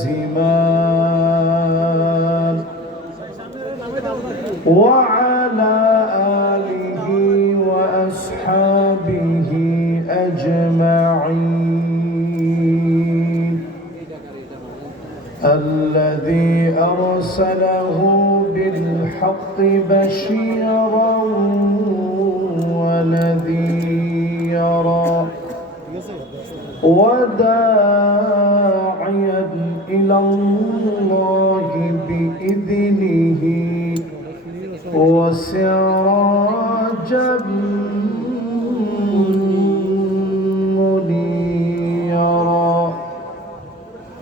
زمان وعلى آله وأصحابه أجمعين الذي أرسله بالحق بشيرا ونذيرا وداعيا إلى الله بإذنه وسراجا منيرا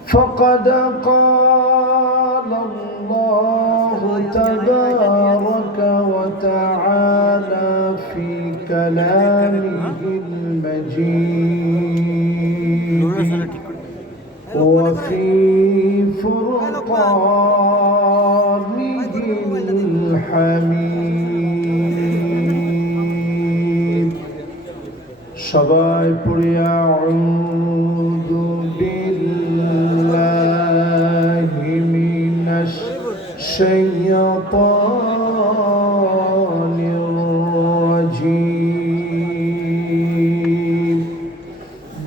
فقد قال الله تبارك وتعالى في كلامه المجيد وفي فرقانه الحميد সবাই পড়ি আউযু বিল্লাহি মিনাশ শাইতানির রাজীম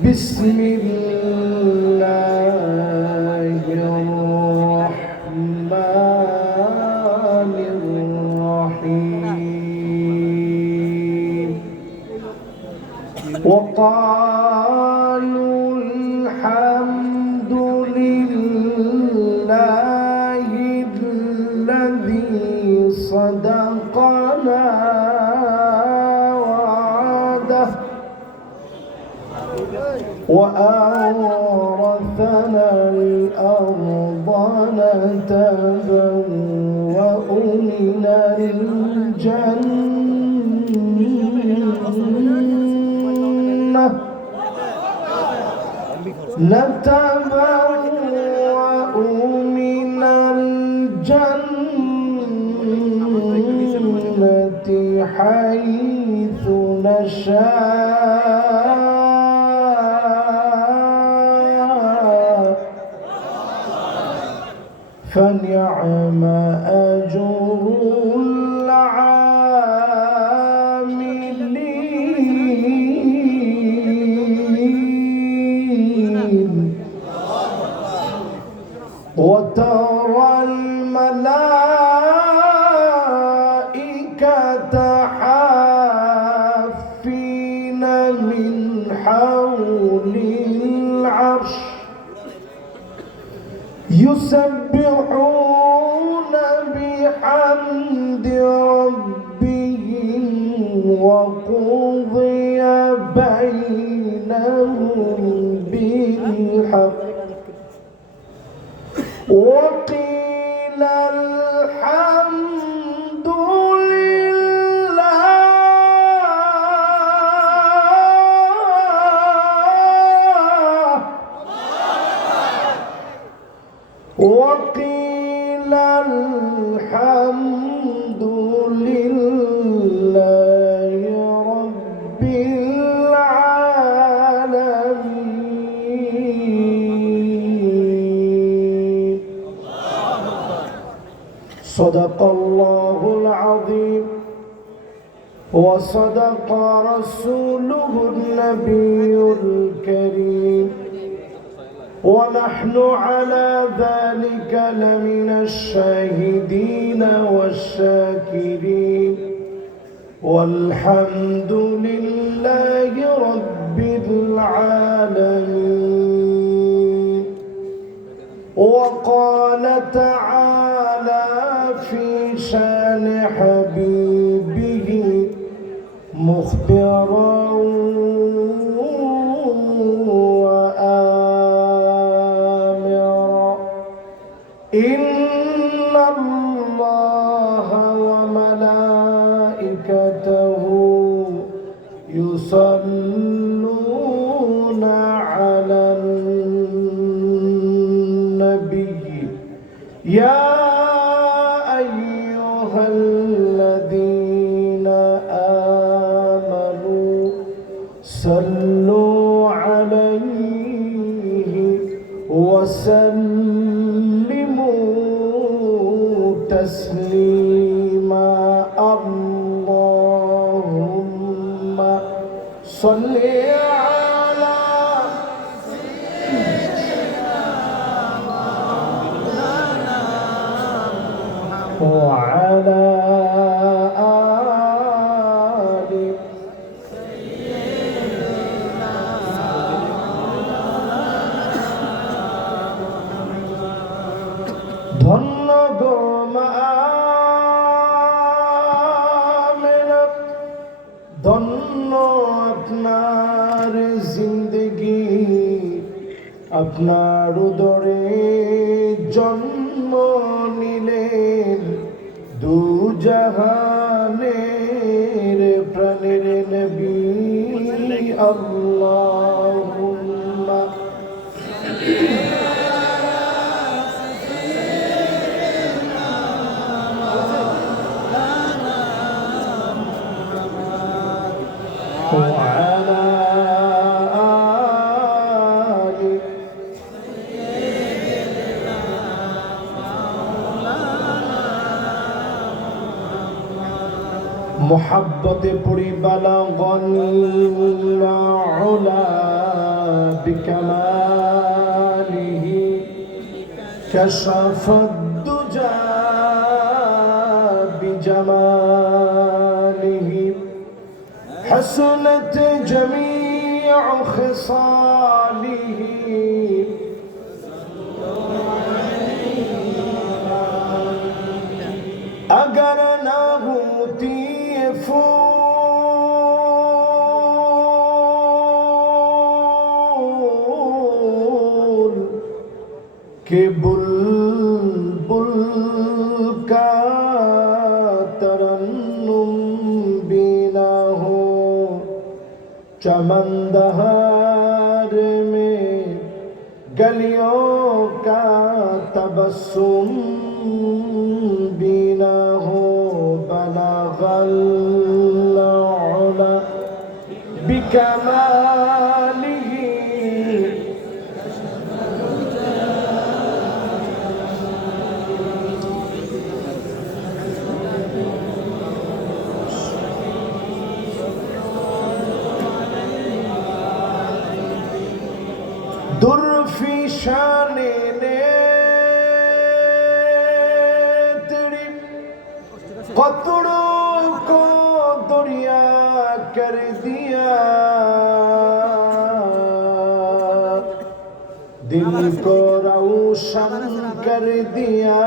বিসমিল্লাহির রাহমানির রাহিম وقالوا الحمد لله الذي صدقنا وعده وأورثنا الأرض نتبوأ من الجنة نتبوأ من الجنة حيث نشاء فنعم أجر العاملين وترى الملائكة حافين من حول العرش يسبحون بحمد ربهم وقضي بينهم بالحق وقيل الحمد لله وقيل الحمد لله رب العالمين صدق الله العظيم وصدق رسوله النبي الكريم ونحن على ذلك لمن الشاهدين والشاكرين والحمد لله رب العالمين وقال تعالى في شان حبيبه مخبرا إن الله وملائكته يصلون على النبي يا أيها الذين آمنوا صلوا عليه وسلموا وسلموا تسليما اللهم صل على وعلى آل ধন্য গো মা আমেনা, ধন্য আপনার জিন্দগি, আপনার উদরে জন্ম নিলেন দু জাহানের প্রাণের নবী। আল্লাহুম্মা وعلى آل محبت پوری بلغنی العلا بکماله كشف الدجى بجماله حسنت جميع خصاله اگر نہ ہوتی پھول کہ بلبل کا ترنم بھی نہ ہو، چمن دہار میں گلیوں کا تبسم بھی نہ ہو، بلغ العلا بکمالہ در فی شان نے تیری قطروں کو دریا کر دیا، دل کو روشن کر دیا،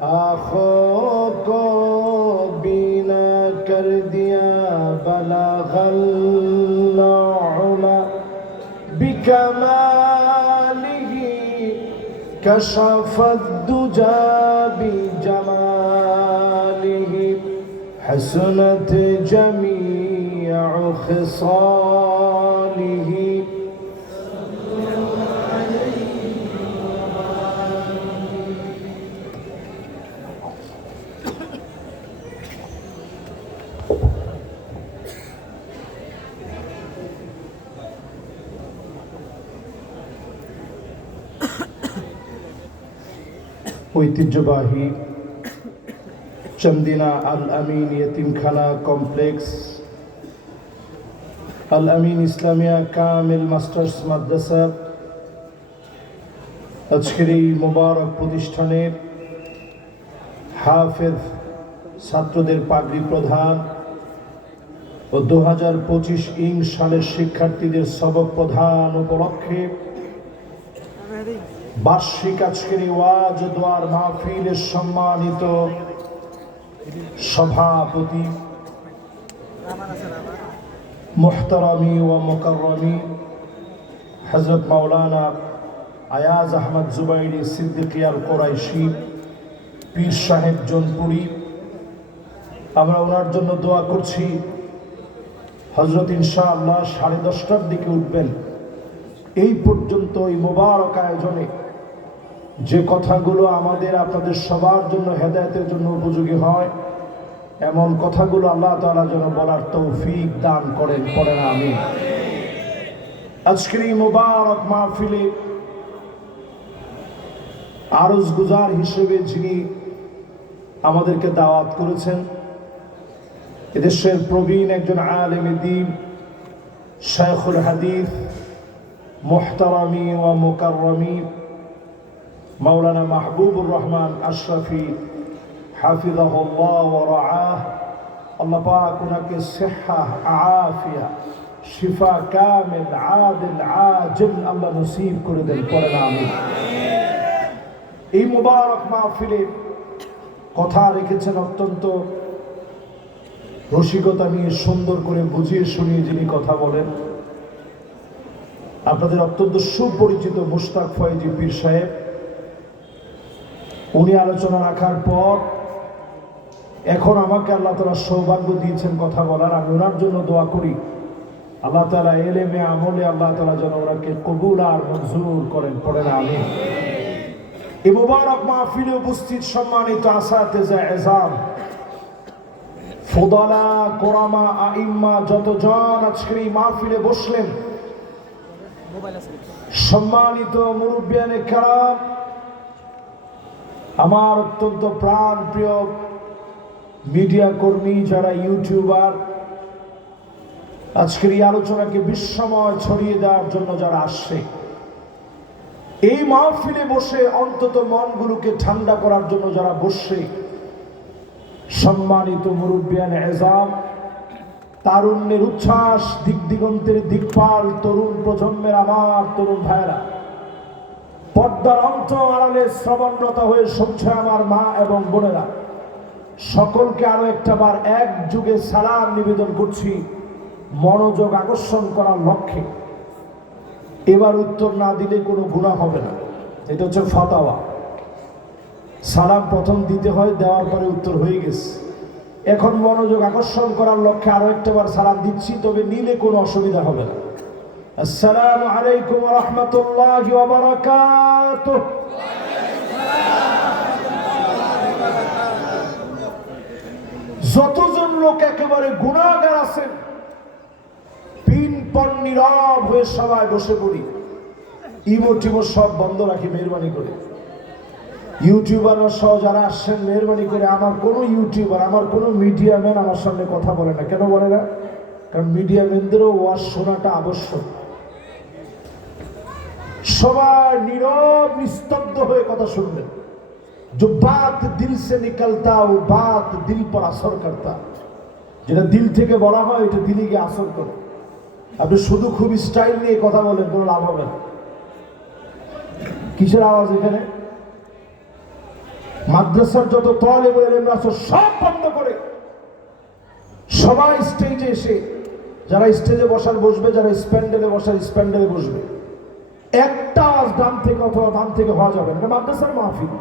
آنکھوں کو بینا کر دیا، بلغ العلا بکمالہ کشف الدجى بجمالہ حسنت جمیع خصالہ۔ ঐতিহ্যবাহী চন্দিনা আল আমিন ইয়তিমখানা কমপ্লেক্স, আল আমিন ইসলামিয়া কামিল মাস্টার্স মাদ্রাসা আজকের এই মোবারক প্রতিষ্ঠানের হাফেজ ছাত্রদের পাগড়ি প্রধান ও 2025 সালের শিক্ষার্থীদের সবক প্রধান উপলক্ষে বার্ষিক আজকের ওয়াজ ও দোয়ার মাহফিলের সম্মানিত সভাপতি মুহতারামি ও মুকাররমি হযরত মাওলানা আয়াজ আহমদ জুবাইরি সিদ্দিকী আল কুরাইশি পীর সাহেব জোনপুরি, আমরা ওনার জন্য দোয়া করছি। হযরত ইনশাআল্লাহ 10:30টার দিকে উঠবেন। এই পর্যন্ত এই মোবারক আয়োজনে যে কথাগুলো আমাদের আপনাদের সবার জন্য হেদায়েতের জন্য উপযোগী হয়, এমন কথাগুলো আল্লাহ তাআলা যেন বলার তৌফিক দান করেন, পড়েন আমিন। আজকের এই মোবারক মাহফিলে আরজ গুজার হিসেবে যিনি আমাদেরকে দাওয়াত করেছেন, এদেশের প্রবীণ একজন আলেমে দ্বীন, শায়খুল হাদিস, মুহতারামি ওয়া মুকাররমি মাওলানা মাহবুবুর রহমান আশরাফি হাফিজাহুল্লাহ ওয়া রাআহ। আল্লাহ পাক ওনাকে সিহ্হাহ, আফিয়া, শিফা কামিল, আদিল, আজিল আল্লাহ নসিব করে দেন, পড়েন আমিন। এই মুবারক মাহফিলে কথা রেখেছেন অত্যন্ত রসিকতা নিয়ে, সুন্দর করে বুঝিয়ে শুনিয়ে যিনি কথা বলেন, আপনাদের অত্যন্ত সুপরিচিত মুশতাক ফয়েজি পীর সাহেব। উনি আলোচনা রাখার পর এখন আমাকে আল্লাহ তাআলা সৌভাগ্য দিয়েছেন কথা বলার। আমি ওনার জন্য দোয়া করি, আল্লাহ তাআলা এলেমে আমলে আল্লাহ তাআলা যেন ওনাকে কবুল আর মঞ্জুর করেন, পড়েন আমিন। এই মুবারক মাহফিলে উপস্থিত সম্মানিত আসাতেজা এজাম, ফুদালা, কোরামা, আইম্মা যতজন আজকের এই মাহফিলে বসলেন, সম্মানিত মুরব্বিয়ানে কেরাম, আমার অত্যন্ত প্রাণ প্রিয় মিডিয়া কর্মী, যারা ইউটিউবার, আজকের এই আলোচনাকে বিশ্বময় ছড়িয়ে দেওয়ার জন্য যারা আসছে, এই মাহফিলে বসে অন্তত মনগুলোকে ঠান্ডা করার জন্য যারা বসছে, সম্মানিত মুরব্বিয়ান এজাম, তারুণ্যের উচ্ছ্বাস, দিক দিগন্তের দিকপাল তরুণ প্রজন্মের আমার তরুণ ভাইরা, পর্দার অন্ত আড়ালে শ্রবণরত হয়ে শুনছে আমার মা এবং বোনেরা, সকলকে আরো একটা বার এক যুগে সালাম নিবেদন করছি মনোযোগ আকর্ষণ করার লক্ষ্যে। এবার উত্তর না দিলে কোনো গুনাহ হবে না, এটা হচ্ছে ফাতাওয়া। সালাম প্রথম দিতে হয়, দেওয়ার পরে উত্তর হয়ে গেছে। এখন মনোযোগ আকর্ষণ করার লক্ষ্যে আরো একটা বার সালাম দিচ্ছি, তবে নিলে কোনো অসুবিধা হবে না। আসসালামু আলাইকুম ওয়া রাহমাতুল্লাহি ওয়া বারাকাতুহু। যতজন লোক একেবারে গুনাহগার আছেন, পিনপন নীরব হয়ে সবাই বসে পড়ি, ইমো সব বন্ধ রাখি মেহরবানি করে। ইউটিউবাররা সহ যারা আসছেন, মেহরবানি করে আমার কোনো ইউটিউবার, আমার কোনো মিডিয়া ম্যান আমার সামনে কথা বলে না। কেন বলে না? কারণ মিডিয়া ম্যানদেরও ওয়াজ শোনাটা আবশ্যক। সবাই নীরব নিস্তব্ধ হয়ে কথা শুনবেন। जो बात दिल से निकलता वो बात दिल पर असर करता। যেটা দিল থেকে বলা হয় এটা দিলে গিয়ে আসর করে। আপনি শুধু খুব স্টাইল নিয়ে কথা বলেন, কোনো লাভ হবে না। কিসের আওয়াজ এখানে? মাদ্রাসার যত তালেব ইলম আছে সব বন্ধ করে সবাই স্টেজে এসে, যারা স্টেজে বসার বসবে, যারা স্প্যান্ডেলে বসার স্প্যান্ডেলে বসবে। একটা আওয়াজ ডান থেকে অথবা বাম থেকে হওয়া যাবে না। এটা মাদ্রাসার মাহফিল,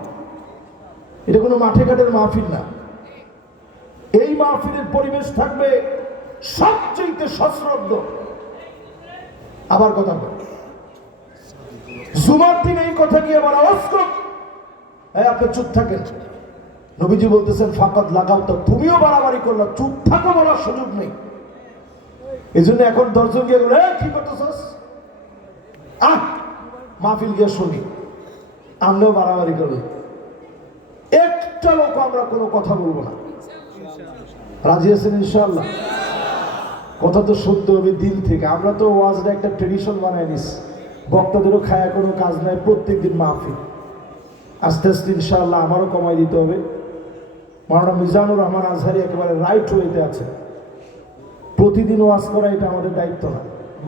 এটা কোনো মাঠে ঘাটের মাহফিল না। এই মাহফিলের পরিবেশ থাকবে সবচেয়ে সশ্রদ্ধ। আবার কথা বল, জুমার দিন এই কথা গিয়ে বলা অস্ত্র। আপনি চুপ থাকেন। নবীজি বলতেছেন ফাকাত লাগাও, তো তুমিও বাড়াবাড়ি করলা, চুপ থাকো, বলার সুযোগ নেই। এই জন্য এখন দর্শক গিয়ে বলে কি করতেছস, মাহফিল গিয়ে শুনি, আমরাও বাড়াবাড়ি করবো। একটা লোক আমরা কোনো কথা বলবো না। রাজি আছেন ইনশাআল্লাহ? কথা তো শুনতে হবে দিল থেকে। আমরা তো ওয়াজটা একটা ট্রেডিশন বানায় নিছি, বক্তাদেরও খায়া কোনো কাজ নাই, প্রত্যেকদিন মাহফিল। আস্তে আস্তে ইনশাআল্লাহ আমারও কমাই দিতে হবে। মাওলানা মিজানুর রহমান আজহারি একেবারে রাইট ওয়েতে আছে। প্রতিদিন ওয়াজ করা এটা আমাদের দায়িত্ব না।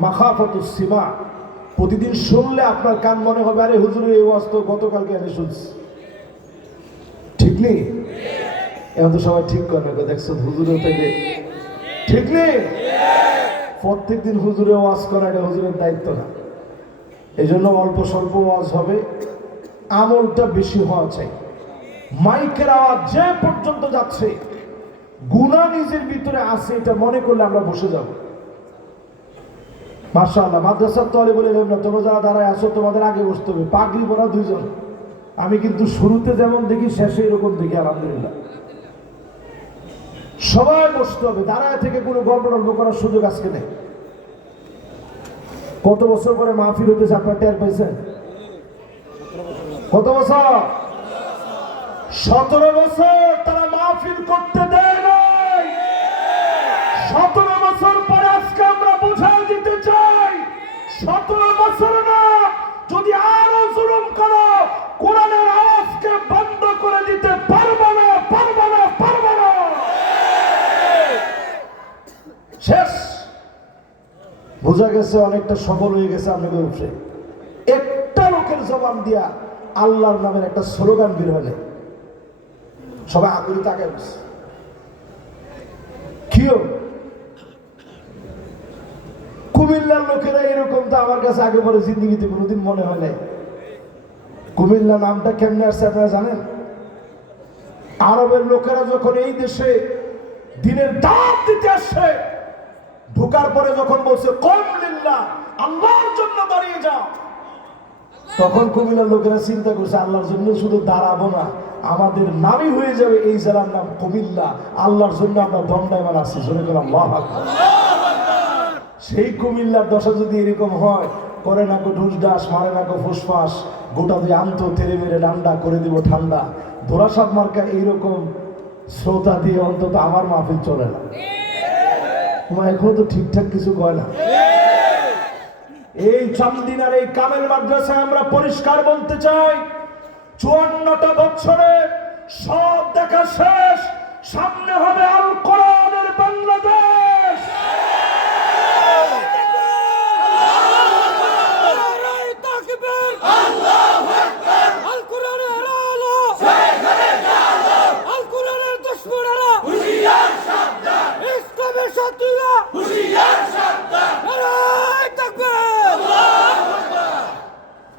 মাখাফাতুস সিমা, প্রতিদিন শুনলে আপনার কান মনে হবে আরে হুজুরের এই ওয়াজ তো গতকালকে আমি শুনছি। ঠিক নেই? এখন তো সবাই ঠিক করে না, দেখছো হুজুরের থেকে ঠিক নেই। প্রত্যেকদিন হুজুরে ওয়াজ করা এটা হুজুরের দায়িত্ব না। এই জন্য অল্প স্বল্প ওয়াজ হবে, আমলটা বেশি হওয়া চাই। মাইকের আওয়াজ যে পর্যন্ত যাচ্ছে, গুনাহ নিজের ভিতরে আছে এটা মনে করলে আমরা বসে যাব। মাশাআল্লাহ, মাদ্রাসার তালেবুল ইলম না, তোমরা যারা দাঁড়ায় আসো তোমাদের আগে বসতে হবে। পাগড়ি পরা দুইজন, আমি কিন্তু শুরুতে যেমন দেখি শেষে এরকম দেখি। আলহামদুলিল্লাহ, সবাই বসতে হবে। দাঁড়ায় থেকে কোনো গল্প টল্প করার সুযোগ আজকে নেই। কত বছর পরে মাহফিল হইতেছে আপনার টের পাইছেন? কত বছর? 17 বছর তারা মাহফিল করতে দেয় নাই। 17 বছর পরে আজকে আমরা বুঝাই দিতে চাই, 17 বছর না, যদি আরো জুলুম করো কোরআনের আওয়াজকে বন্ধ করে দিতে পারবে না, পারবে না, পারবে না। শেষ। বোঝা গেছে অনেকটা সফল হয়ে গেছে আপনাদের উপরে। একটা লোকের জবান দিয়া আল্লাহর নামের একটা স্লোগান বের হলে সবাই আগুলি তাকায় বসে। কিও কুমিল্লার লোকেরা এরকম তো আমার কাছে আগে পরে জিন্দিগিতে কোনোদিন মনে হয় নাই। কুমিল্লা নামটা কেমনে আসছে আপনারা জানেন? আরবের লোকেরা যখন এই দেশে দিনের দাওয়াত দিতে আসছে, ঢোকার পরে যখন বলছে কুম লিল্লাহ, আল্লাহর জন্য দাঁড়িয়ে যাও, তখন কুমিল্লার লোকেরা চিন্তা করছে আল্লাহর জন্য শুধু দাঁড়াবো না, আমাদের নামই হয়ে যাবে এই জেলার নাম কুমিল্লা, আল্লাহর জন্য আমরা দণ্ডায়মান আছি। শুনে গেলাম আল্লাহু আকবার। সেই কুমিল্লার দশা যদি এরকম হয়, করে না কো ঢুস ডাস, মারে না কো ফুসফাস, গোটা দিয়ে আনতো তেরে মেরে ডান্ডা করে দিব ঠান্ডা, ধরাসাপ মার্কা এইরকম শ্রোতা দিয়ে অন্তত আমার মাহফিল চলে না। তোমার এখনো তো ঠিকঠাক কিছু কয় না। এই চান্দিনার এই কামেল মাদ্রাসায় আমরা পরিষ্কার বলতে চাই, 54টা বছরে সব দেখা শেষ, সামনে হবে আল কোরআনের বাংলাদেশ।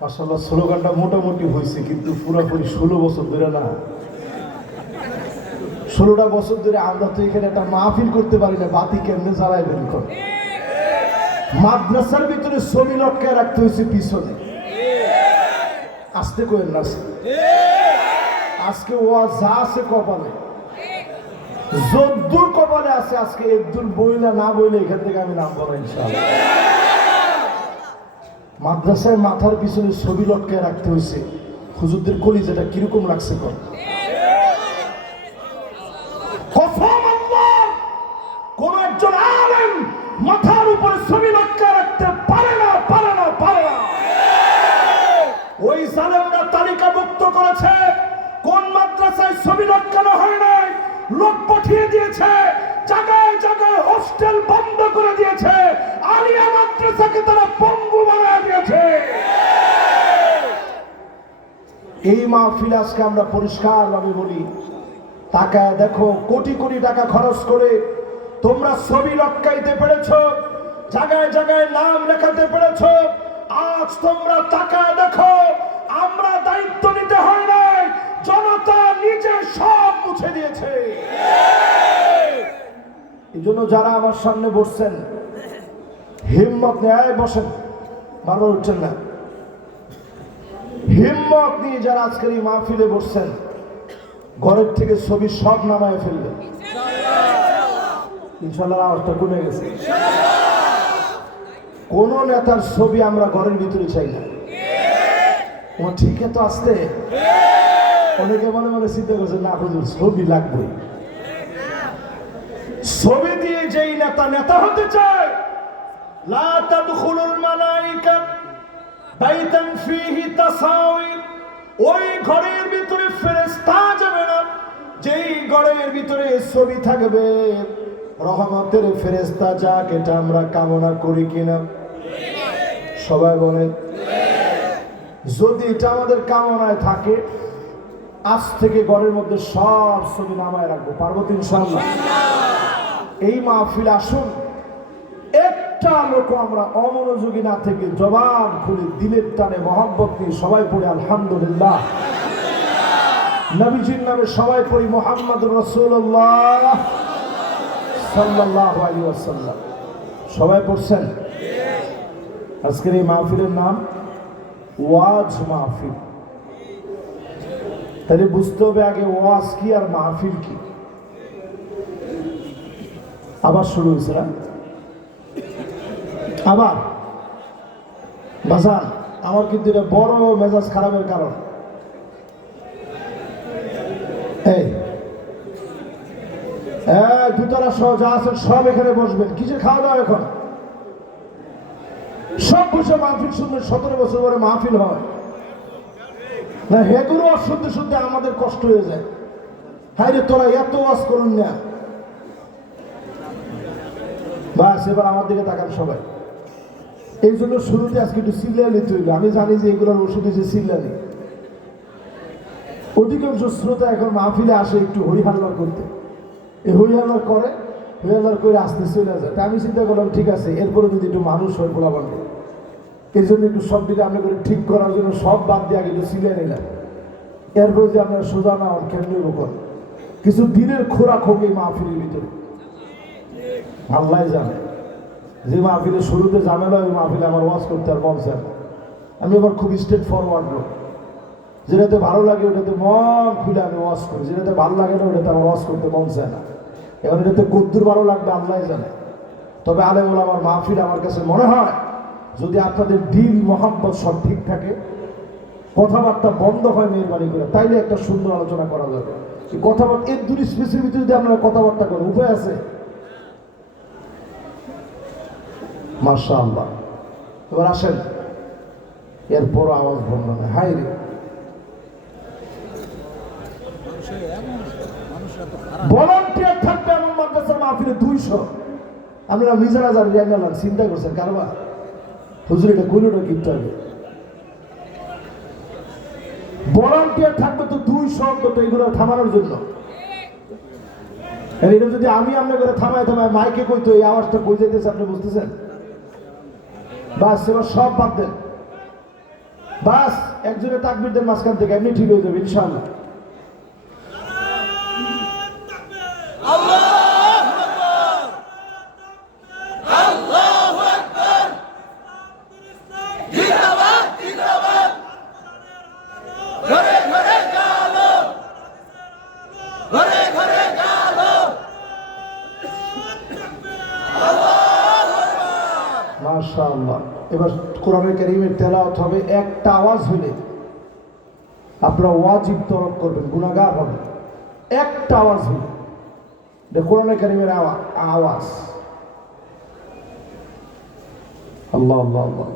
মাশাআল্লাহ, স্লোগানটা মোটামুটি হয়েছে, কিন্তু পুরোপুরি 16 বছর ধরে না। 16টা বছর ধরে আমরা তো এখানে একটা মাহফিল করতে পারি না, বাতি কেমনে জ্বালায় বের করে। মাদ্রাসার ভিতরে ছবি লটকায় রাখতে হয়েছে পিছনে। আসতে করেন না, আজকে ওয়া যা আছে কপালে, যদ্দুর কপালে আছে, আজকে একদুর বইলা না বইলে এখান থেকে আমি নাম বলা ইনশাআল্লাহ। মাদ্রাসায় মাথার পিছনে ছবি লটকায় রাখতে হয়েছে। হুজুরদের কলিজাটা কিরকম লাগছে কর। কোন একজন আলেম মাথার উপরে ছবি লটকায় রাখতে পারে না, পারে না, পারে না। ওই জালেমরা তালিকাভুক্ত করেছে কোন মাদ্রাসায় ছবি লটকানো হয় নাই, লোক পাঠিয়ে দিয়েছে, জায়গায় জায়গায় হোস্টেল বন্ধ করে দিয়েছে, আলিয়া মাদ্রাসাকে তারা পঙ্গু বানিয়ে দিয়েছে। এই মাহফিল আজকে আমরা পরিষ্কার ভাবে বলি, তাকায় দেখো, কোটি কোটি টাকা খরচ করে তোমরা ছবি লটকাইতে পেরেছো, জায়গায় জায়গায় নাম লেখাতে পেরেছো। আজ তোমরা তাকায় দেখো, আমরা দায়িত্ব নিতে হয় নাই, জনতা নিজে সব মুছে দিয়েছে। এই জন্য যারা আমার সামনে বসছেন, হিম্মত নিয়ে বসেন, ভালো উঠছেন না, হিম্মত নিয়ে যারা আজকের এই মাহফিলে বসছেন, ঘরের থেকে ছবি সব নামায় ফেলবে ইনশাআল্লাহ। আওয়াজটা কমে গেছে। কোন নেতার ছবি আমরা ঘরের ভিতরে চাই না। তোমার ঠিক তো আসতে অনেকে মনে মনে চিন্তা করছে, না হুজুর ছবি লাগবে। ছবি দিয়ে যেই নেতা নেতা হতে চায়, লা তাদখুলুল মালাইকা বাইতান ফীহি তাসাউর, ওই ঘরের ভিতরে ফেরেশতা যাবে না যেই ঘরের ভিতরে ছবি থাকবে। রহমতের ফেরেশতা যাক, এটা আমরা কামনা করি কিনা? সবাই বলেন। যদি এটা আমাদের কামনায় থাকে, আজ থেকে ঘরের মধ্যে সব ছবি নামায় রাখবো, পারবো তো ইনশাআল্লাহ। এই মাহফিল আসুন, একটা লোক আমরা অমনোযোগী না থেকে জবান খুলে দিলের টানে মহব্বত নিয়ে সবাই পড়ে আলহামদুলিল্লাহ। নবীজির নামে সবাই পড়ি মুহাম্মদুর রাসূলুল্লাহ সাল্লাল্লাহু আলাইহি ওয়াসাল্লাম। সবাই পড়ছেন? আজকের এই মাহফিলের নাম ওয়াজ মাহফিল। তাহলে বুঝতে হবে আগে ওয়াজ কি আর মাহফিল কি। আবার শুরু হয়েছে না? আবার বাজান, আমার কিন্তু এটা বড় মেজাজ খারাপের কারণ। এই দুতলা সহ যা আছেন সব এখানে বসবেন। কিসের খাওয়া দাওয়া এখন? সব বসে মাহফিল শুনবেন। 17 বছর পরে মাহফিল হয় না, হেগুলো শুনতে শুনতে আমাদের কষ্ট হয়ে যায়। হাই রে, তোরা এত ওয়াজ করুন না। বাস, এবার আমার দিকে তাকান সবাই। এই জন্য শুরুতে আজকে একটু সিল্লানি তৈরি। আমি জানি যে এগুলোর ওষুধ হচ্ছে সিল্লানি। অধিকাংশ শ্রোতা এখন মাহফিলে আসে একটু হইহাল্লার করতে। এই হইহাল্লার করে, হইহাল্লার করে আসতে চলে যায়। তা আমি চিন্তা করলাম, ঠিক আছে, এরপরে যদি একটু মানুষ হয় বলা বান্ধব, এই জন্য একটু সব দিকে আপনি করে ঠিক করার জন্য সব বাদ দিয়ে আগে একটু সিলিয়ে নিলাম। এরপরে যে আপনার সোজা না কেমনি রকম কিছু দিনের খোরাক হোক এই মাহফিলের ভিতরে, আল্লাহ জানে। যে মাহফিলে শুরুতে ঝামেলা, ওই মাহফিলে আমার ওয়াজ করতে আর মন চায় না। আমি আবার খুব স্ট্রেট ফরওয়ার্ড লোক। যেটাতে ভালো লাগে ওটাতে মন খুলে আমি ওয়াজ করি, যেটাতে ভালো লাগে না ওটাতে আমার ওয়াজ করতে মন চায় না। এখন এটাতে কদ্দুর ভালো লাগবে আল্লাহ জানে। তবে আলেম ওলামার মাহফিল আমার কাছে মনে হয়, যদি আপনাদের দিল মহব্বত সব ঠিক থাকে, কথাবার্তা বন্ধ হয় মেহরবানি করে, তাইলে একটা সুন্দর আলোচনা করা যাবে। এই কথাবার্তা এর দুটি স্পেসের ভিতরে যদি আপনারা কথাবার্তা করেন, উপায় আছে? মাশাআল্লাহ। এবার আসেন, এরপর আওয়াজ বন্ধ না। হাই রে, ভলান্টিয়ার থাকবে এমন মাদ্রাসার মাহফিলে 200। আপনারা মিজান হাজার রিয়াঙ্গালান চিন্তা করছেন কারবা? হুজুর এটা কইলটা কিনতে হবে। ভলান্টিয়ার থাকবে তো 200 অন্তত, এগুলো থামানোর জন্য। এটা যদি আমি আপনার করে থামায় মাইকে কইতো, এই আওয়াজটা কই যাইতেছে আপনি বুঝতেছেন? বাস, এবার সব বাদ দেন। বাস, একজনে তাকবীর দেন মাঝখান থেকে, এমনি ঠিক হয়ে যাবে ইনশাআল্লাহ। মাশাআল্লাহ। এবার কোরআনুল কারীমের তেলাওয়াত হবে। একটা আওয়াজ হইলে আপনারা ওয়াজিব তরক করবেন, গুনাহগার হবেন। একটা আওয়াজ হইলে, কোরআনুল কারীমের আওয়াজ। আল্লাহ আল্লাহ আল্লাহ,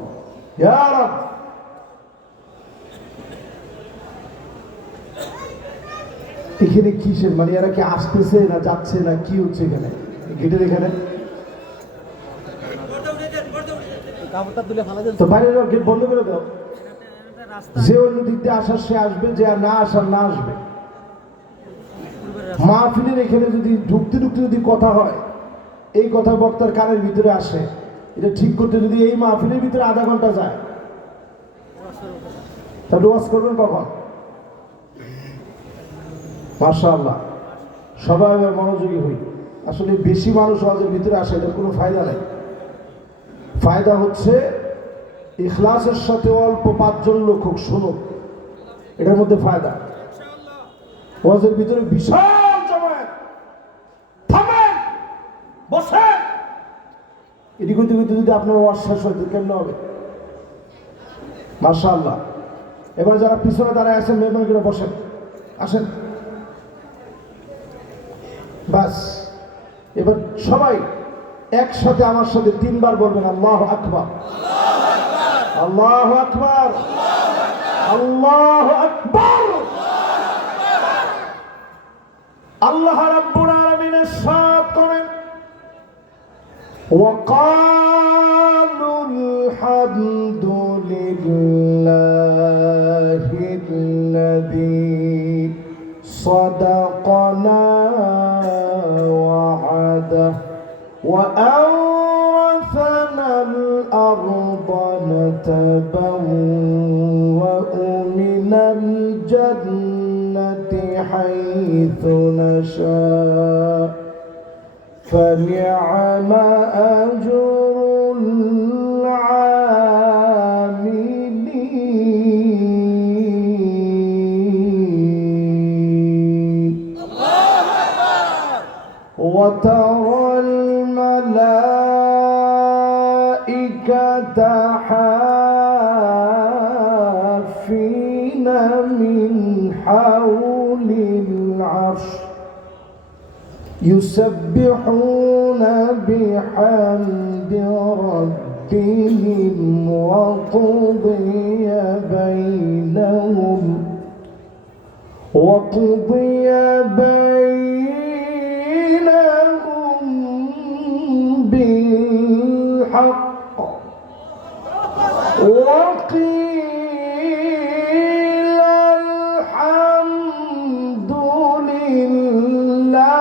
ইয়া রাব। এখানে কিসের মানে, এরা কি আসতেছে না যাচ্ছে না কি হচ্ছে এখানে? গেটের এখানে তো বাইরে গেট বন্ধ করে দাও। যে অন্য দিক দিয়ে আসার সে আসবে, যে না আসার না আসবে। মাহফিলের এখানে যদি ঢুকতে ঢুকতে যদি কথা হয়, এই কথা বক্তার কানের ভিতরে আসে, এটা ঠিক করতে যদি এই মাহফিলের ভিতরে আধা ঘন্টা যায়, তাহলে ওয়াজ করবেন কখন? মাশাআল্লাহ। সবাই মনোযোগী হই। আসলে বেশি মানুষ ওয়াজের ভিতরে আসে, এটার কোনো ফায়দা নেই। ফায়দা হচ্ছে ইখলাসের সাথে অল্প 5 জন লোক হোক শুনুক, এটার মধ্যে ফায়দা। ওয়াজের ভিতরে বিশাল জমায়েত, থামেন, বসেন, এদিক ওদিক যদি আপনার ওয়াজ শেষ হয় কেমন হবে? মাশাআল্লাহ। এবার যারা পিছনে দাঁড়ায় আছেন, মেহরবানি করে বসেন, আসেন। বাস, এবার সবাই একসাথে আমার সাথে 3 বার বলবেন আল্লাহু আকবার, আল্লাহু আকবার, আল্লাহু আকবার। আল্লাহ রাব্বুল আলামিন ইরশাদ করেন, ওয়াকালুল হামদুলিল্লাহিল্লাযী সাদাকানা ওয়া'দাহ وأورثنا الأرض نتبوأ من الجنة حيث نشاء فنعم أجر العاملين. وترى الملائكة حافين من حول العرش يسبحون بحمد ربهم وقضي بينهم بالحق وقيل الحمد لله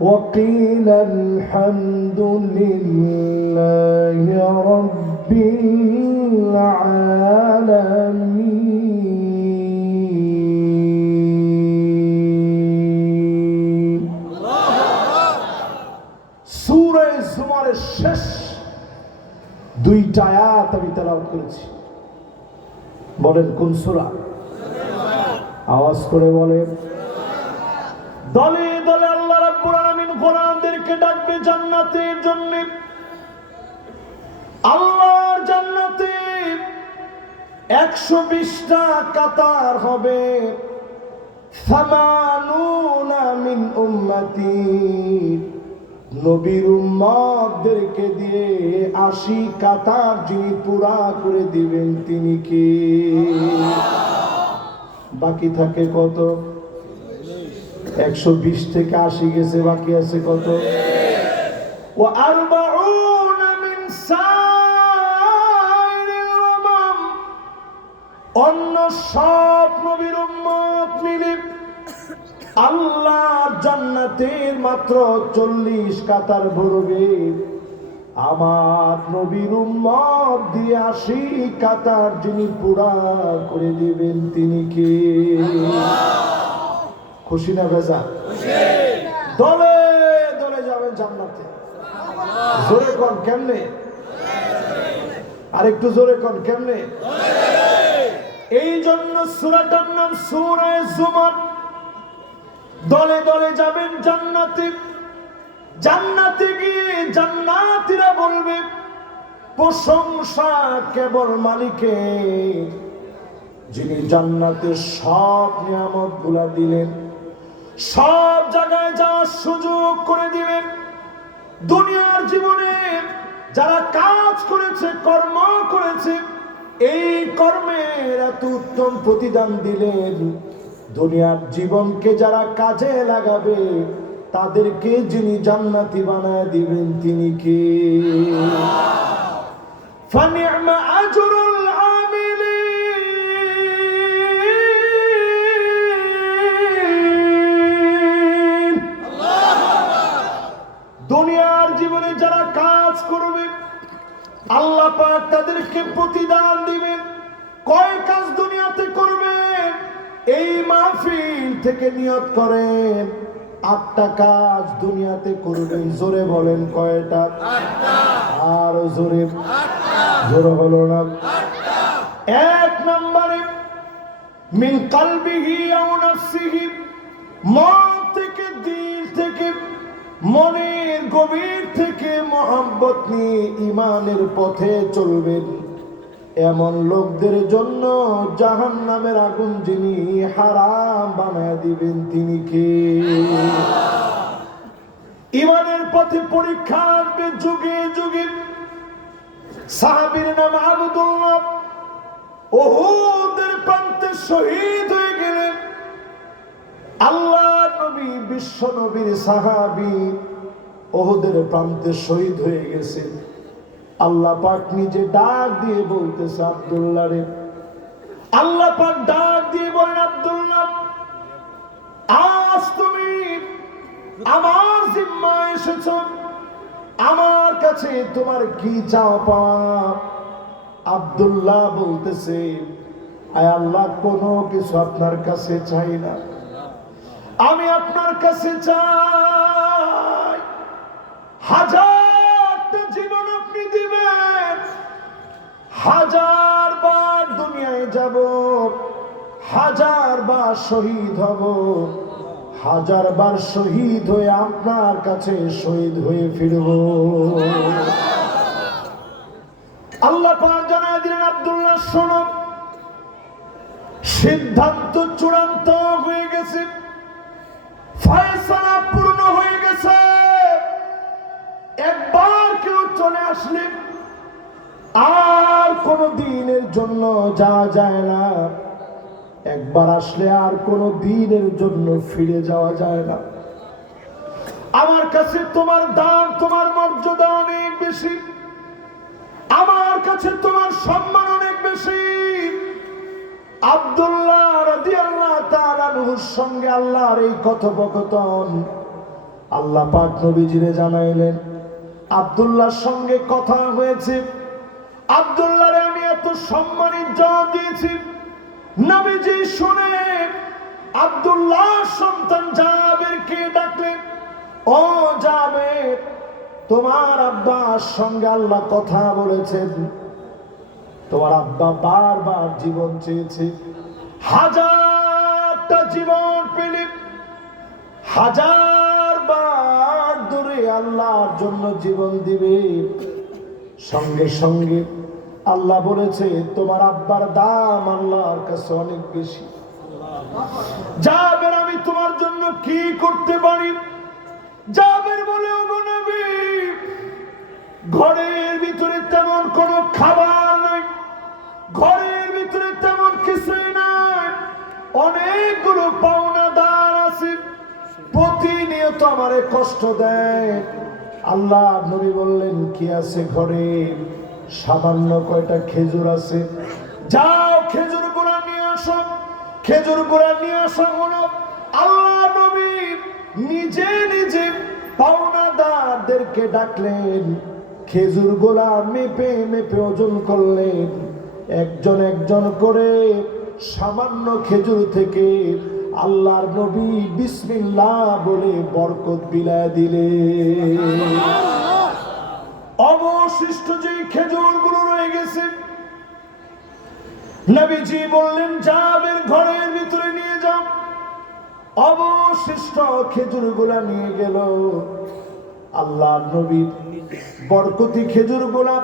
وقيل الحمد لله رب العالمين সূরা জুমারের শেষ দুইটা আয়াত আমি তেলাওয়াত করেছি। বলেন কোন সূরা? আওয়াজ করে বলেন। দলে দলে আল্লাহ রাব্বুল আলামিন গোলামদেরকে ডাকবে জান্নাতের জন্য। আল্লাহর জান্নাতে 120টা কাতার হবে। সামানুনা মিন উম্মতি, নবীর উম্মতদেরকে দিয়ে 80 কাতার যিনি পুরা করে দিবেন তিনি কে? বাকি থাকে কত? 120 থেকে 80 গেছে, বাকি আছে কত? ওয়া আরবাউনা মিন সাইরিল উমাম, অন্য সব নবীর উম্মত মিলে আল্লাহর জান্নাতের মাত্র 40 কাতার ভরবে। আমার নবীর উম্মত দিয়ে 80 কাতার যিনি পুরা করে দিবেন তিনি কে? খুশি না বেজা? দলে দলে যাবেন জান্নাতে। জোরে কোন কেমনে? আরেকটু জোরে কোন কেমনে? এই জন্য সূরাটার নাম সূরা জুমার। দলে দলে যাবেন জান্নাতে। জান্নাতে গিয়ে জান্নাতীরা বলবে প্রশংসা কেবল মালিকের, যিনি জান্নাতের সব নিয়ামত গুলা দিলেন, সব জায়গায় যাওয়ার সুযোগ করে দিলেন। দুনিয়ার জীবনে যারা কাজ করেছে, কর্ম করেছে, এই কর্মের এত উত্তম প্রতিদান দিলেন। দুনিয়ার জীবনকে যারা কাজে লাগাবে তাদেরকে যিনি জান্নাতি বানায় দিবেন তিনি কে? ফানি'মা আজরুল আমিলিন। দুনিয়ার জীবনে যারা কাজ করবে আল্লাহ পাক তাদেরকে প্রতিদান দিবেন। কয় কাজ দুনিয়াতে করবেন? এই মাহফিল থেকে নিয়ত করেন 8টা কাজ দুনিয়াতে করবেন। জোরে বলেন কয়টা? 8টা। আর জোরে? 8টা। জোরে বলো না। 1 নম্বরে মিন কলবিহি আও নাফসিহি, মন থেকে, দিল থেকে, মনের গভীর থেকে মহব্বত নিয়ে ঈমানের পথে চলবেন। এমন লোকদের জন্য জাহান্নামের আগুন যিনি হারাম বানায় দিবেন তিনি কে? ঈমানের পথে পরীক্ষা আসবে যুগে যুগে। সাহাবীর নাম আব্দুল্লাহ, উহুদের প্রান্তে শহীদ হয়ে গেলেন। আল্লাহর নবী, বিশ্ব নবীর সাহাবী উহুদের প্রান্তে শহীদ হয়ে গেছে। আল্লাহ পাক নিজে ডাক দিয়ে বলতেছে আব্দুল্লাহ রে। আল্লাহ পাক ডাক দিয়ে বলেন আব্দুল্লাহ, আজ তুমি আমার জিম্মায় এসেছ, আমার কাছে তোমার কি চাও পাওয়া? আব্দুল্লাহ বলতেছে, আয় আল্লাহ, কোনো কিছু আপনার কাছে চাই না, আমি আপনার কাছে চাই হাজারটা জীবন আপনি দিবেন, 1000 বার দুনিয়ায় যাব, 1000 বার শহীদ হব, 1000 বার শহীদ হয়ে আপনার কাছে শহীদ হয়ে ফিরব। আল্লাহ পাক জানায় দিলেন, আব্দুল্লাহ শোনো, সিদ্ধান্ত চূড়ান্ত হয়ে গেছে, ফয়সালা পূর্ণ হয়ে গেছে। একবার কেউ চলে আসলে আর কোন দিনের জন্য যাওয়া যায় না, একবার আসলে আর কোন দিনের জন্য ফিরে যাওয়া যায় না। আমার কাছে তোমার দাম, তোমার মর্যাদা অনেক বেশি, আমার কাছে তোমার সম্মান অনেক বেশি। আব্দুল্লাহ রাদিয়াল্লাহু তাআলা আনহুর সঙ্গে আল্লাহর এই কথোপকথন আল্লাহ পাক নবীজিরে জানাইলেন। আব্দুল্লাহর সঙ্গে কথা হয়েছে, আব্দুল্লাহরে আমি এত সম্মানিত জবাব দিয়েছি। নবীজি শুনে আব্দুল্লাহর সন্তান জাবেরকে ডাকলেন, ও জাবের, তোমার আব্বার সঙ্গে আল্লাহ কথা বলেছেন, তোমার আব্বা বারবার জীবন চেয়েছে, হাজারটা জীবন পেলে হাজারবার দূরে আল্লাহর জন্য জীবন দিবে। সঙ্গে সঙ্গে আল্লাহ বলেছে তোমার আব্বার দাম আল্লাহর কাছে অনেক বেশি। জাবের, আমি তোমার জন্য কি করতে পারি? জাবের বলে, ওগো নবী, ঘরের ভিতরে তেমন কোনো খাবার নাই, ঘরের ভিতরে তেমন কিছুই নাই, অনেকগুলো পাওনাদার আছে, প্রতিনিয়ত আমারে কষ্ট দেয়। আল্লাহ নবী বললেন, কি আছে ঘরে? সামান্য কয়টা খেজুর আছে, যাও খেজুর গুঁড়া নিয়ে আসো। খেজুর গুঁড়া নিয়ে আসা হলো। আল্লাহ নবী নিজে নিজে পাওনাদারদেরকে ডাকলেন, খেজুর গুঁড়া মেপে মেপে ওজন করলেন, একজন একজন করে সামান্য খেজুর থেকে আল্লাহর নবী বিসমিল্লাহ বলে বরকত বিলায় দিলেন। অবশিষ্ট যে খেজুরগুলো রয়ে গেছে, নবীজি বললেন, জাবের ঘরের ভিতরে নিয়ে যাও। অবশিষ্ট খেজুরগুলা নিয়ে গেল। আল্লাহর নবীর বরকতি খেজুরগুলা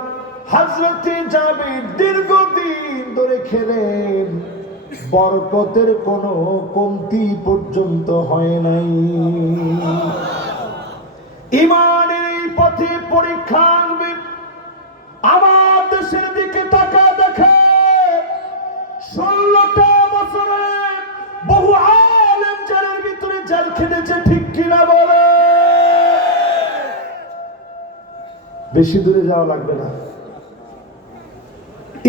হযরতে জাবের দীর্ঘদিন ধরে খেলেন, বরকতের কোনো কমতি পর্যন্ত হয় নাই। ইমানের এই পথে পরীক্ষা আনবে। আমার দেশের দিকে তাকা, দেখে 16টা বছরে বহু আলেম জেলের ভিতরে জেল খেটেছে, ঠিক কিনা বলে? বেশি দূরে যাওয়া লাগবে না,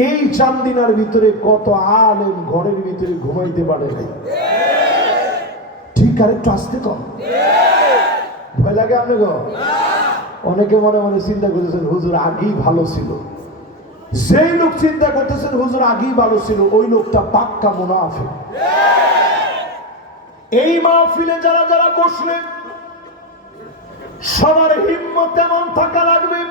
এই চান্দিনার ভিতরে কত আলেম ঘরের ভিতরে ঘুমাইতে পারে নাই। ঠিক, আর একটু আসতে কম ভয় লাগে আপনাকে? অনেকে মনে মনে চিন্তা করতেছেন হুজুর আগেই ভালো ছিল। যেই লোক চিন্তা করতেছেন হুজুর আগেই ভালো ছিল, ওই লোকটা পাক্কা মুনাফিক। এই মাহফিলে যারা যারা বসলেন, সবার হিম্মত এমন থাকা লাগবে